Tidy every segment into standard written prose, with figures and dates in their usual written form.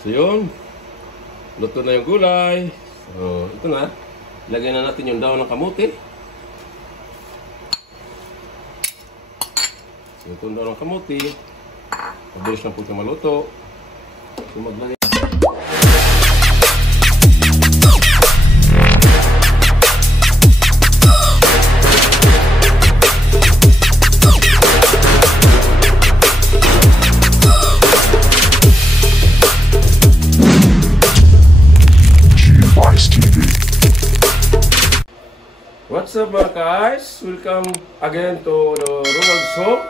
So yun, luto na yung gulay. So ito na, lagyan na natin yung daon ng kamote. So ito yung daon ng kamote. Mabilis na po ito maluto. So maglagay. What's up mga guys? Welcome again to the Ronald's Home.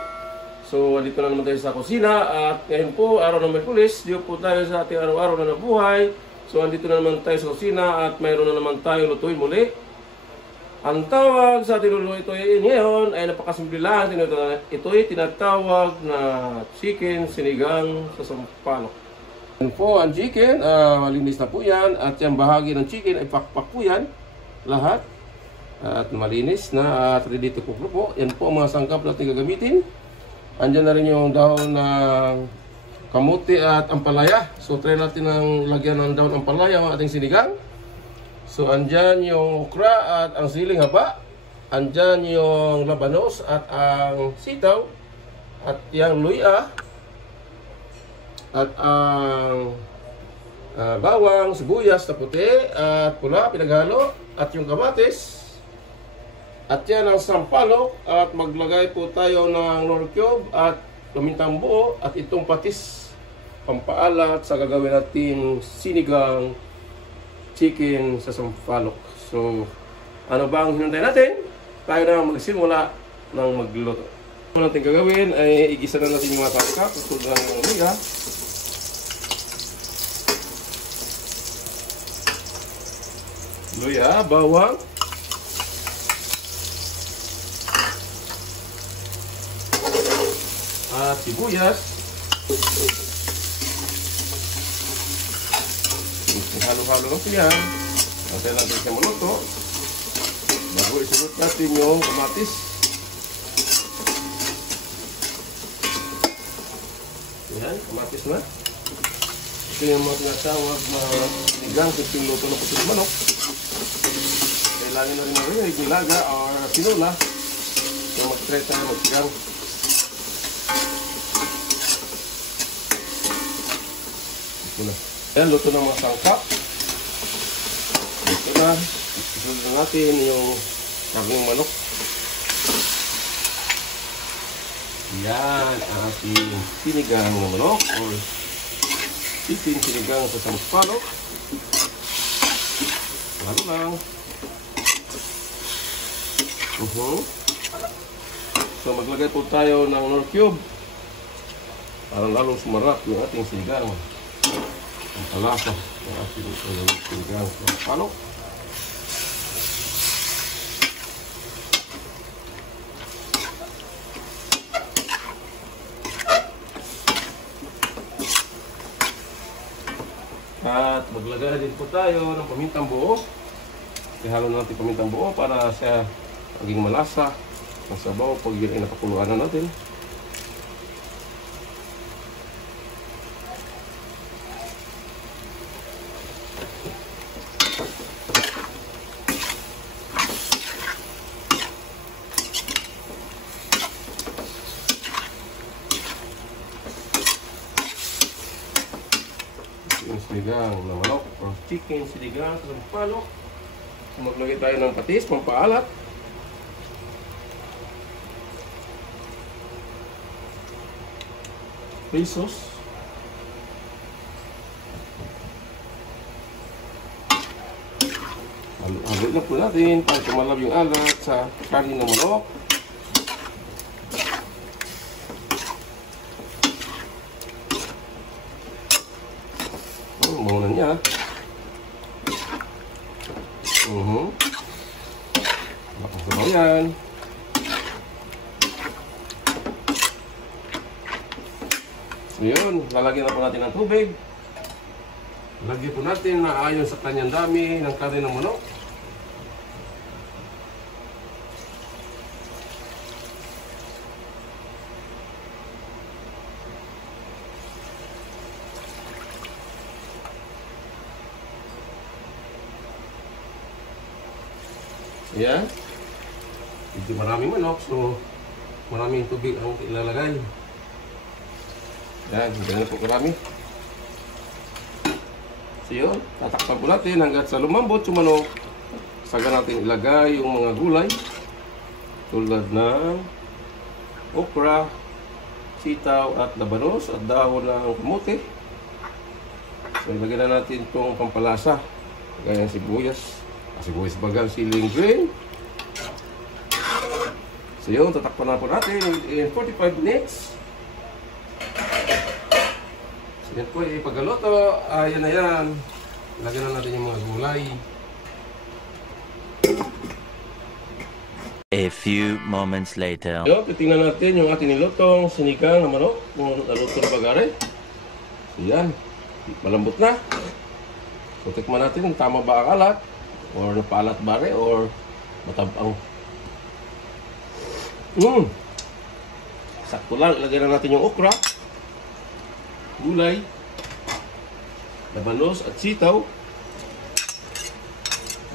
So, dito na naman tayo sa kusina. At ngayon po, araw ng Merkulis. Dito po tayo sa ating araw-araw na nabuhay. So, andito na naman tayo sa kusina at mayroon na naman tayo lutuin muli. Ang tawag sa ating lulutuin ngayon ay napakasimple lang. Ito ay tinatawag na chicken sinigang sa sampalok. Yan po ang chicken. Malinis na po yan. At yung bahagi ng chicken ay pakpak po yan. Lahat. At malinis na at ready to cook po. Yan po ang mga sangkap natin gagamitin. Andyan na rin yung dahon ng kamote at ampalaya. So try natin ang lagyan ng dahon ng ampalaya ang ating sinigang. So andyan yung okra at ang siling haba. Andyan yung labanos at ang sitaw. At yung luya. At ang bawang, sibuyas na puti at pula, pinaghalo. At yung kamatis. At yan ang sampalok at maglagay po tayo ng nor cube at pamintang buo at itong patis pampaalat sa gagawin natin sinigang chicken sa sampalok. So, ano ba ang hinintay natin? Tayo na magsimula ng magluto. Ano natin gagawin ay igisa na natin yung mga sangkap. Tulad ng luya. Luya, bawang. At sibuyas. Halo-halo lang siya. Natin natin siya maluto. Bago isugot natin yung kamatis. Yan, kamatis na. Ito yung mga tinatawag na sinigang sa luto ng puso ng manok. Kailangan na rin marinig, nilaga or sinula. So mag-try tayo mag-sigang. Ayan, luto ng mga sangkap. Luto na. Isunod na natin yung karneng manok. Yan, ating sinigang na manok or chicken sinigang sa sampalok. Lalo lang. So maglagay po tayo ng nor cube para lalong sumarap yung ating sinigang. Ang palasa ng ating sinigang sa sampalok. At maglagay din po tayo ng pamintang buo. Ihalo natin pamintang buo para siya maging malasa ang sabaw pag yun ay napakuluan na natin. Sinigang na manok or chicken sinigang sa sampalok. So maglagay tayo ng patis, pampaalat. Soy sauce. Halo-halo na po natin para tumalab yung alat sa karne ng manok. Muna niya. Sabaw yan. So yun, lalagyan na po natin ng tubig. Lagyan po natin na ayon sa kanyang dami ng karne ng manok. Ayan. Medyo maraming manok, so maraming tubig ang ilalagay. Ayan, ganyan po karami. So yun, tatakpan po natin hanggat sa lumambot yung manok. Saka natin ilagay yung mga gulay tulad ng okra, sitaw at labanos at dahon ng kamote. So ilagay na natin itong pampalasa, gaya ng sibuyas, bagang siling green. So yun, tatakpan na po natin in 45 minutes. So yan po, ipagaloto. Ayan na yan. Ilagay na natin yung mga gulay. A few moments later. So, titingnan natin yung ating nilutong sinigang na manok. Kung naluto na bagari. So yan, malambot na. So tikman natin kung tama ba ang alat, or napaalat ba rin, or matabang. Sakto lang. Ilagay na natin yung okra, gulay, labanos at sitaw.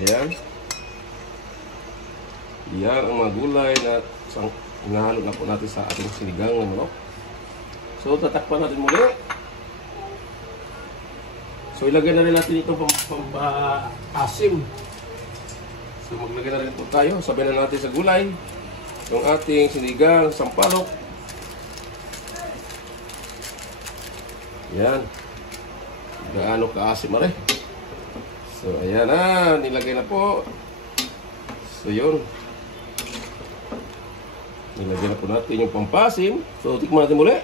Ayan. Yan ang mga gulay na inahalo na po natin sa ating sinigang na manok. So tatakpan natin muli. So ilagay na rin natin itong pampaasim. So maglagay na rin po tayo. Sabihan na natin sa gulay yung ating sinigang sampalok. Yan. Gaano kaasim na rin. So ayan na, nilagay na po. So yun. Nilagay na po natin yung pampasim. So tikman natin muli.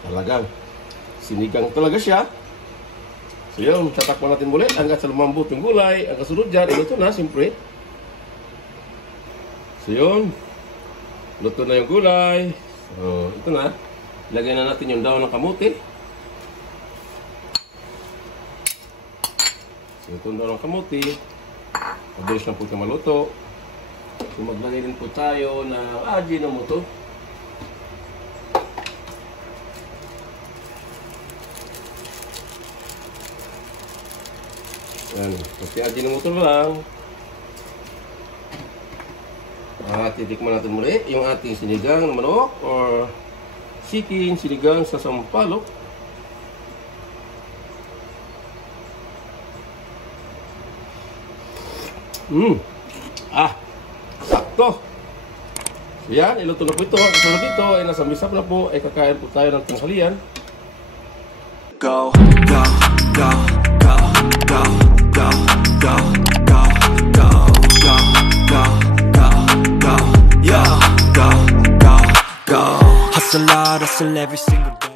Talagang sinigang talaga siya. So yun, tatakpan natin muli hanggang sa lumambot yung gulay. Ang kasunod dyan, ito na, siyempre. So yun, luto na yung gulay. So ito na, ilagay na natin yung dahon ng kamote. So ito yung dahon ng kamote. Mabilis na po ito maluto. So maglagay din po tayo ng Ajinomoto. Yan, kasi Ajinomoto lang. Titikman natin muli yung ating sinigang na manok or chicken sinigang sa sampalok. Sakto. So yan, iluto na po ito. Kasunod dito ay nasa misap na po, ay kakain po tayo ng tanghalian. Go, go, go, go, go, go, go, go, go, go, go, go, go, yeah, go, go, go. Hustle hard, hustle every single day.